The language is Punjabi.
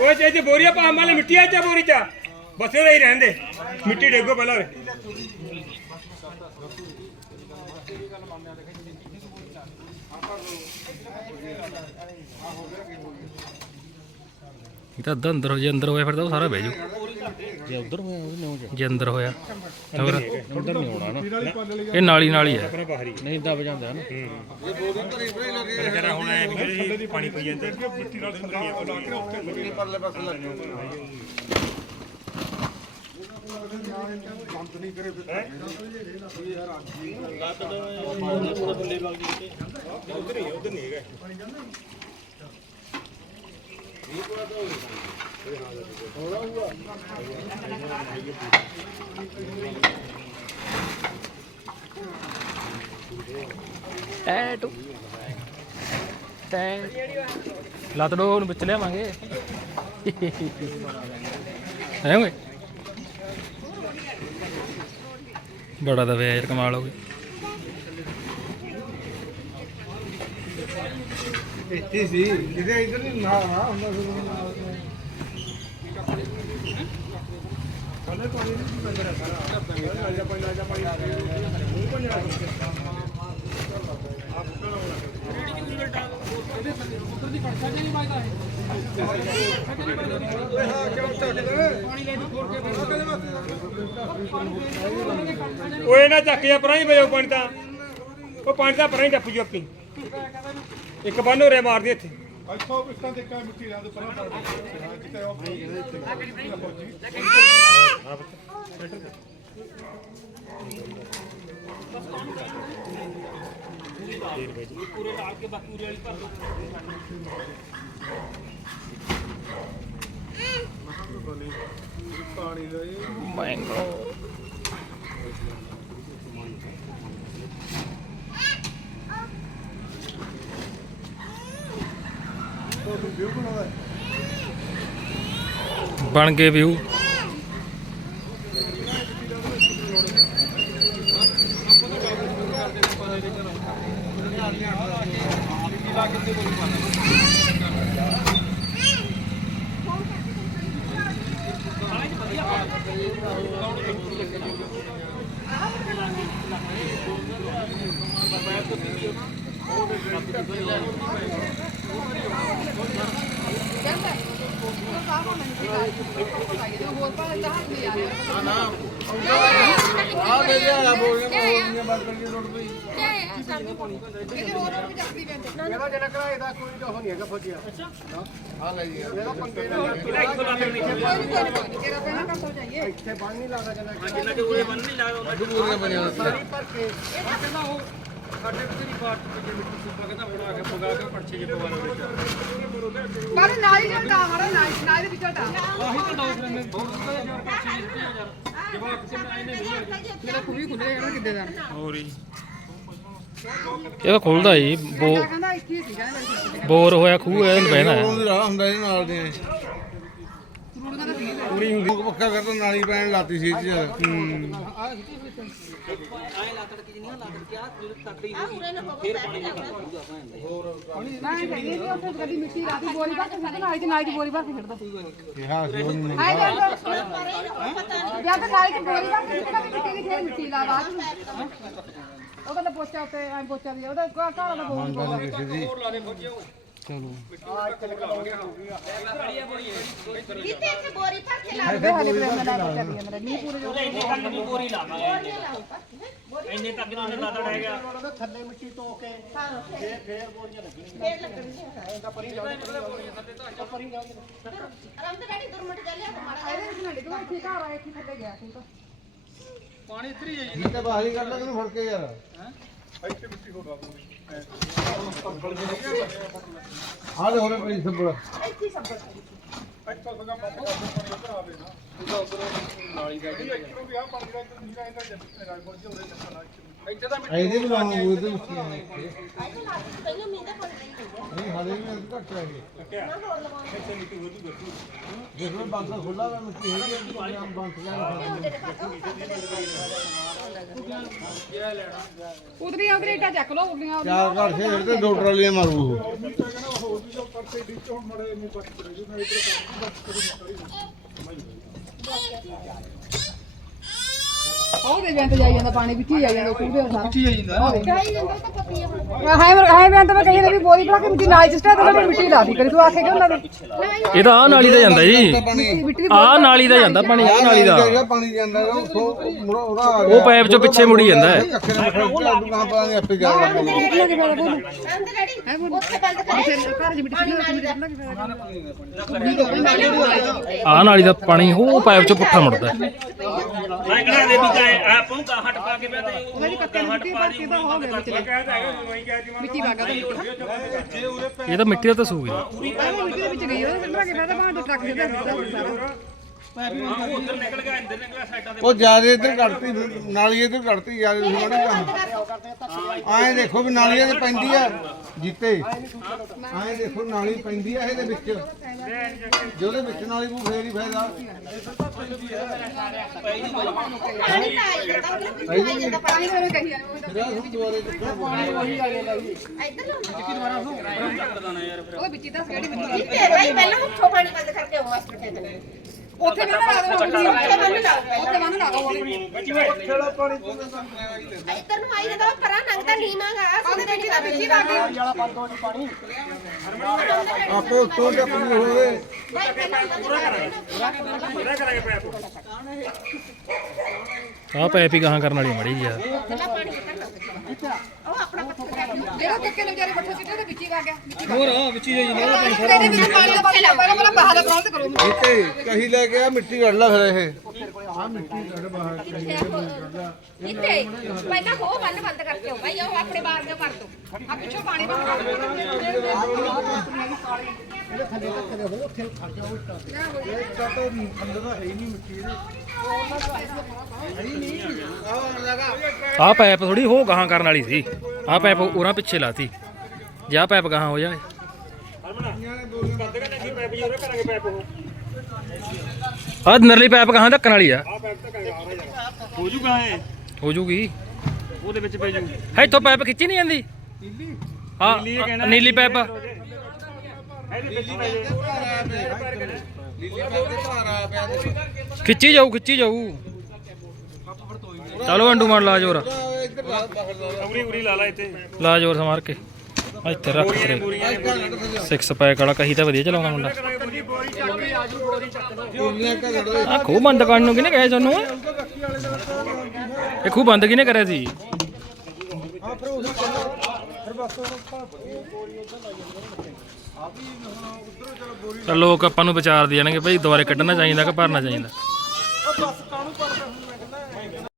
ਉਹ ਜੇ ਬੋਰੀਆ ਪਾ ਮਾਲੇ ਮਿੱਟੀ ਆ ਚਾ ਬੋਰੀ ਚਾ। ਬਸ ਰਹੀ ਰਹਿੰਦੇ ਮਿੱਟੀ ਡੇਗੋ ਪਹਿਲਾਂ ਉਰੇ। ਇਹ ਤਾਂ ਅੱਧਾ ਅੰਦਰ ਹੋ ਜੇ, ਅੰਦਰ ਹੋਇਆ ਫਿਰ ਤਾਂ ਉਹ ਸਾਰਾ ਬਹਿ ਜੂ ਉਧਰ ਹੋਇਆ ਉਹ ਨੋ ਜੇ ਅੰਦਰ ਹੋਇਆ। ਹੋਰ? ਉਧਰ ਨਹੀਂ ਹੋਣਾ ਨਾ। ਇਹ ਨਾਲੀ ਨਾਲੀ ਹੈ ਆਪਣਾ ਬਾਹਰੀ ਨਹੀਂ ਦਬ ਜਾਂਦਾ ਹੈ। ਨਾ ਜਰਾ ਹੁਣ ਐ ਵੀ ਜਿਹੜੀ ਪਾਣੀ ਪਈ ਜਾਂਦੇ ਮਿੱਟੀ ਨਾਲ ਸੰਗਣੀਆਂ ਪਰਲੇ ਪਾਸੇ ਲੱਗ ਜਾਓ ਉਧਰ ਹੀ ਉਧਰ ਨਹੀਂ ਹੈਗਾ। ਟੈਟੂ। ਟੈ ਲੱਤ ਨੂੰ ਵਿੱਚ ਲਿਆਵਾਂਗੇ। ਹੈ ਓਏ ਬੜਾ ਦਵੇ ਯਾਰ ਕਮਾਲ ਹੋ ਗਈ। ਇੱਥੇ ਸੀ। ਜਿਹਦੇ ਇਧਰ ਨਹੀਂ ਨਾ ਨਾ, ਹੁੰਦਾ ਓਏ ਨਾ ਚੱਕ ਜਾ ਪਰਾਂ ਹੀ ਬਜੋ ਪਾਣੀ ਤਾਂ। ਉਹ ਪਾਣੀ ਤਾਂ ਪਰਾਂ ਹੀ ਟੱਪ ਜੂ ਆਪੀ ਇੱਕ ਬੰਨ ਹੋਰੇ ਮਾਰਦੀ ਇੱਥੇ ਇੱਥੋਂ। ਪਿਸਟਾਂ ਤੇ ਕਾ ਮਿੱਟੀ ਰਾਦ ਪਰਾਂ ਪਾ ਜਿੱਤੇ ਉਹ ਪਾਣੀ ਦਾ ਇਹ ਮੈਂਗੋ ਵਿਊ ਬਣਾਉਂਦਾ ਬਣ ਗਏ ਵਿਊ। ਆ ਦੇ ਲਿਆ ਬੋਲੀਆਂ ਬੋਲੀਆਂ ਬਾਕਰ ਮੇਰਾ ਜਨਾ ਕਰਾਏ ਦਾ ਕੋਈ ਤਾਂ ਨਹੀਂ ਹੈਗਾ ਫੌਜੀਆ ਅੱਛਾ। ਹਾਂ ਲੈ ਜੀ ਮੇਰਾ ਪੰਗੇ ਦਾ ਇੱਥੇ ਬੰਨ ਨਹੀਂ ਲੱਗਦਾ ਜਨਾ ਜਿੰਨਾ ਕਿ ਉਹ ਬੰਨ ਨਹੀਂ ਲੱਗਦਾ ਉਹਨਾਂ ਦੂਰੀਆਂ ਬਣੀਆਂ ਸਾਰੀ ਭਰ ਕੇ ਸਾਡੇ ਵੀ ਤੇਰੀ ਬਾਤ ਤੇ ਮਿੱਟੀ ਸੁੱਕਾ ਕਹਿੰਦਾ ਬਣਾ ਕੇ ਪਗਾ ਕੇ ਪਰਛੇ ਜੇ ਪਵਾ ਲਓ ਵਿੱਚ। ਮਾਰੇ ਨਾਲੀ ਜਲਦਾ ਮਾਰੇ ਨਾਲੀ ਨਾਲੀ ਦੇ ਵਿੱਚ ਜਲਦਾ ਆਹੀ ਤਾਂ ਦੋ ਫਿਰ ਮੈਂ ਬਹੁਤ ਸਾਰੇ ਜੋਰ ਪਰਛੇ ਜੇ ਦਿੱਤੇ ਯਾਰ। ਜਵਾਬ ਕਿਸੇ ਨੇ ਆਇਨੇ ਨਹੀਂ ਮੇਰਾ ਖੁੱਲੀ ਖੁੱਲੇ ਜਾਣਾ ਕਿੱਦੇ ਦਾ? ਹੋਰ ਹੀ ਇਹ ਤਾਂ ਖੁੱਲਦਾ ਹੀ ਬੋਰ ਹੋਇਆ ਖੂਹ ਐ ਬਹਿਣਾ ਹੁੰਦਾ ਇਹਦੇ ਨਾਲ ਦੇ। ਪੂਰੀ ਹੁੰਦੀ। ਪੱਕਾ ਕਰਤਾ ਨਾਲੀ ਪੈਣ ਲਾਤੀ ਸੀ ਸੀ ਦੋ ਕਿਹਾ ਸੀ ਉਹਨੂੰ ਜਾਂ ਜਾਂ। ਉਹ ਕਹਿੰਦਾ ਪੋਚਾ ਉੱਤੇ ਐ ਪੋਚਾ ਦੀ ਉਹਦਾ ਘਰ ਦਾ ਬੋਲ ਬੋਲ ਕਿਸੇ ਦੀ ਕਿਤੇ ਇੱਥੇ ਬੋਰੀ ਭਰ ਕੇ ਲਾ ਦੇ ਹਾਲੇ ਪ੍ਰੇਮ ਨਾਲ ਪੋਚਾ ਦੀ ਮੇਰਾ ਨਹੀਂ ਪੂਰੇ ਜੋ ਇੰਨੇ ਤੱਕ ਨਾ ਉਹਨੇ ਲਾਦਾ ਰਹਿ ਗਿਆ ਥੱਲੇ ਮਿੱਟੀ ਧੋ ਕੇ ਫੇਰ ਫੇਰ। ਬੋਰੀਆਂ ਲੱਗਣੀਆਂ ਫੇਰ ਲੱਗਣੀ ਇਹਦਾ ਪਰੀ ਜਾਓ ਆਰਾਮ ਤੇ ਡੈਡੀ ਦੁਰਮਟ ਜਾ। ਲਿਆ ਮਾਰਾ ਇਹਦੇ ਵਿੱਚ ਨਾ ਡਿੱਗੋ ਇੱਥੇ ਘਰ ਆਏ ਇੱਥੇ ਥੱਲੇ ਗਿਆ ਤੂੰ ਤਾਂ। ਠੀਕ ਹੈ ਬਾਹਰੀ ਲੈ ਫੜ ਕੇ ਯਾਰ। ਹਾਂ? ਲੈ ਹੋਰੇ ਪਈ ਸੰਭਲ ਇੱਥੇ ਸਭ ਕੁਝ ਨਾਲੀ ਦਾ ਇੱਥੇ ਤਾਂ ਇਹਦੇ ਵੀ ਲਾਉਂ ਉਹਦੇ ਵਿੱਚ ਹੀ ਪਾਣੀ ਨਹੀਂ ਹਾਲੇ ਵੀ ਘੱਟ ਹੈ ਇਹ ਨਾ ਹੋਰ ਲਵਾਉਣਾ। ਦੇਖੋ ਬੰਦ ਖੁੱਲਾ ਵਾ ਮਿੱਟੀ ਹੈਗੀ ਆ ਬੰਦ ਜਾਣਾ ਉਧਰੀਆਂ ਉਧਰੀ ਇੱਟਾਂ ਚੱਕ ਲਓ ਉਧਰੀਆਂ ਚਾਰ ਘਰ ਛੇ ਤੇ ਦੋ ਟਰਾਲੀਆਂ ਮਾਰੂ ਉਹ। Thank. ਉਹਦੇ ਜਾਈ ਜਾਂਦਾ ਪਾਣੀ ਵਿੱਚ ਹੀ ਜਾਈ ਜਾਂਦਾ ਕੂੜੇ ਸਾਰਾ ਵਿੱਚ ਚਾਹੀ ਜਾਂਦਾ। ਤਾਂ ਪੱਤੀਆਂ ਬਣ ਹਾਏ ਮੈਂ ਹਾਏ ਮੈਂ ਤਾਂ ਮੈਂ ਕਹੀ ਨਾ ਵੀ ਬੋਰੀ ਭਰਾ ਕੇ ਮਿੱਟੀ ਨਾਲ ਚਿਸਟਾ ਤੇ ਉਹਨੇ ਮਿੱਟੀ ਲਾ ਦੀ ਕਰੀ ਤੂੰ ਆਖੇ ਕਿ ਉਹਨਾਂ ਦੇ ਇਹ ਤਾਂ ਆ ਨਾਲੀ ਦਾ ਜਾਂਦਾ ਜੀ। ਮਿੱਟੀ ਦੀ ਆ ਨਾਲੀ ਦਾ ਜਾਂਦਾ ਪਾਣੀ ਆ ਨਾਲੀ ਦਾ। ਜਿਹੜਾ ਪਾਣੀ ਜਾਂਦਾ ਗਾ, ਉੱਥੋਂ ਮੁੜਾ ਉਹਦਾ ਆ ਗਿਆ। ਉਹ ਪਾਈਪ ਚੋਂ ਪਿੱਛੇ ਮੁੜੀ ਜਾਂਦਾ ਹੈ। ਆ ਨਾਲੀ ਦਾ ਪਾਣੀ ਉਹ ਪਾਈਪ ਚੋਂ ਪੁੱਠਾ ਮੁੜਦਾ ਹੈ। ਆ ਪਉਂਗਾ ਹਟ ਪਾ ਕੇ ਮੈਂ ਤੇ ਉਹਨਾਂ ਕੱਤੇ ਮਿੱਟੀ ਭਰ ਕੇ ਤਾਂ ਹੋ ਗਿਆ ਵਿੱਚ ਮਿੱਟੀ ਵਾਗਾ ਤਾਂ ਇਹ ਤਾਂ ਮਿੱਟੀ ਦਾ ਤਾਂ ਸੂ ਗਈ ਮਿੱਟੀ ਦੇ ਵਿੱਚ ਗਈ ਉਹ ਸਿੱਟਾ ਕੇ ਫਾਇਦਾ ਬਾਹਰ ਟਰੱਕ ਜਿੱਦਾਂ ਸਾਰਾ। ਉਧਰ ਨਿਕਲ ਗਿਆ ਇੰਦਰ ਨਿਕਲਿਆ ਸਾਈਡਾਂ ਤੇ ਉਹ ਜ਼ਿਆਦਾ ਇੱਧਰ ਕੱਢਤੀ ਨਾਲੀ ਇੱਧਰ ਕੱਢਤੀ ਜ਼ਿਆਦਾ ਤੁਸੀਂ ਮਾੜੀ ਆਏ ਦੇਖੋ ਵੀ ਨਾਲੀ ਇਹਦੇ ਪੈਂਦੀ ਆ, ਜਿੱਤੇ। ਆਏ ਦੇਖੋ ਨਾਲੀ ਪੈਂਦੀ ਆ ਇਹਦੇ ਵਿੱਚ। ਜਿਹਦੇ ਵਿੱਚ ਨਾਲੀ ਨੂੰ ਫੇਰ ਹੀ ਫਾਇਦਾ। ਪਾਣੀ ਤਾਂ ਆਈ ਜਾਂਦਾ ਉਹਦੇ ਵਿੱਚ ਆਈ ਜਾਂਦਾ ਪਾਣੀ ਮੇਰੇ ਕਹੀ ਆਇਆ ਉਹ ਫਿਰ ਆਹ ਹੁਣ ਦੁਬਾਰੇ ਦੇਖੋ ਇੱਧਰ ਲਾਉਣਾ ਵਿੱਚ ਪਹਿਲਾਂ ਉੱਥੋਂ ਪਾਣੀ ਬੰਦ ਕਰਕੇ ਆਉਂ ਮਾਸਟਰ ਕਹਿੰਦੇ ਉੱਥੇ ਨਾ ਲਾ ਦੇਣਾ ਉੱਥੇ ਬੰਦ ਲਾ ਉੱਥੇ ਬੰਨ ਲਾ ਦੋ ਇੱਧਰ ਨੂੰ ਆਈ ਜਾਂਦਾ ਪਰਾਂ ਨੰਗਦਾ ਨੀਵਾਂਗਾ ਉਹਦੇ ਵਿੱਚ ਤਾਂ ਵਿੱਚ ਹੀ ਲੱਗ ਗਈ ਆਪੋ ਉੱਤੋਂ ਤੇ ਆਪਣੀ ਹੋਵੇ ਭਾਈ ਪਹਿਲਾਂ ਬੰਦ ਕਰ ਆ ਪਾਈਪ ਹੀ ਗਾਹਾਂ ਕਰਨ ਵਾਲੀ ਮੜੀ ਜੀ ਆ। ਪਹਿਲਾਂ ਪਾਣੀ ਜਿਹੜਾ ਕੱਕੇ ਨੇ ਵਿਚਾਰੇ ਬੱਠੇ ਸਿੱਟੇ ਤੇ ਵਿੱਚ ਹੀ ਲੱਗ ਗਿਆ ਹੋਰ ਹਾਂ ਵਿੱਚ ਹੀ ਜਾਈ ਜਾਂਦਾ ਇਹਦੇ ਵਿੱਚ ਪਾਣੀ ਦਾ ਬਾਕੀ ਪਹਿਲਾਂ ਪਹਿਲਾਂ ਬਾਹਰ ਦਾ ਪ੍ਰਬੰਧ ਕਰੋ ਜਿੱਤੇ ਕਹੀ ਲੈ ਕੇ ਆ ਮਿੱਟੀ ਕੱਢ ਲਾ ਫਿਰ ਇਹ ਜਿੱਤੇ ਪਹਿਲਾਂ ਹੋ ਬੰਦ ਬੰਦ ਕਰਕੇ ਆਓ ਭਾਈ ਉਹ ਆਪਣੇ ਬਾਹਰ ਦੇ ਕਰ ਦੋ ਆ ਪਿੱਛੋਂ ਪਾਣੀ ਦਾ ਆ ਪੈਪ ਥੋੜੀ ਹੋ ਗਾਹਾਂ ਕਰਨ ਵਾਲੀ ਸੀ। ਆ ਪਾਈਪ ਉਰਾਂ ਪਿੱਛੇ ਲਾਤੀ। ਜੇ ਆਹ ਪੈਪ ਗਾਹਾਂ ਹੋ ਜਾਵੇ ਆ ਨਰਲੀ ਪਾਈਪ ਗਾਹਾਂ ਧੱਕਣ ਵਾਲੀ ਆ। ਹੋ ਜੂਗਾ ਇਹ ਹੋ ਜੂਗੀ ਉਹਦੇ ਵਿੱਚ ਪੈ ਜੂ ਇੱਥੋਂ ਪਾਈਪ ਖਿੱਚੀ ਨਹੀਂ ਜਾਂਦੀ। ਹਾਂ ਨੀਲੀ ਪੈਪ ਖਿੱਚੀ ਜਾਊ ਖਿੱਚੀ ਜਾਊ। ਚਲੋ ਅੰਡੂ ਮਾਰ ਲਾ ਜੋਰ। ਉਰੀ ਉਰੀ ਲਾ ਲਾ ਇੱਥੇ। ਲਾ ਜੋਰ ਸਮਾਰ ਕੇ। ਇੱਥੇ ਰੱਖ ਤੇਰੇ 6 ਪੈਕ ਵਾਲਾ ਕਹੀ ਤਾਂ ਵਧੀਆ ਚਲਾਉਂਦਾ ਮੁੰਡਾ। ਆ ਖੂਹ ਬੰਦ ਕਰਨ ਨੂੰ ਕਿਹਨੇ ਕਹੇ ਤੁਹਾਨੂੰ ਇਹ ਖੂਹ ਬੰਦ ਕਿਹਨੇ ਕਰਿਆ ਸੀ? ਚਲ ਲੋਕ ਆਪਾਂ ਨੂੰ ਵਿਚਾਰ ਦੇ ਜਾਣਗੇ ਭਾਈ ਦੁਬਾਰੇ ਕੱਢਣਾ ਚਾਹੀਦਾ ਕਿ ਭਰਨਾ ਚਾਹੀਦਾ?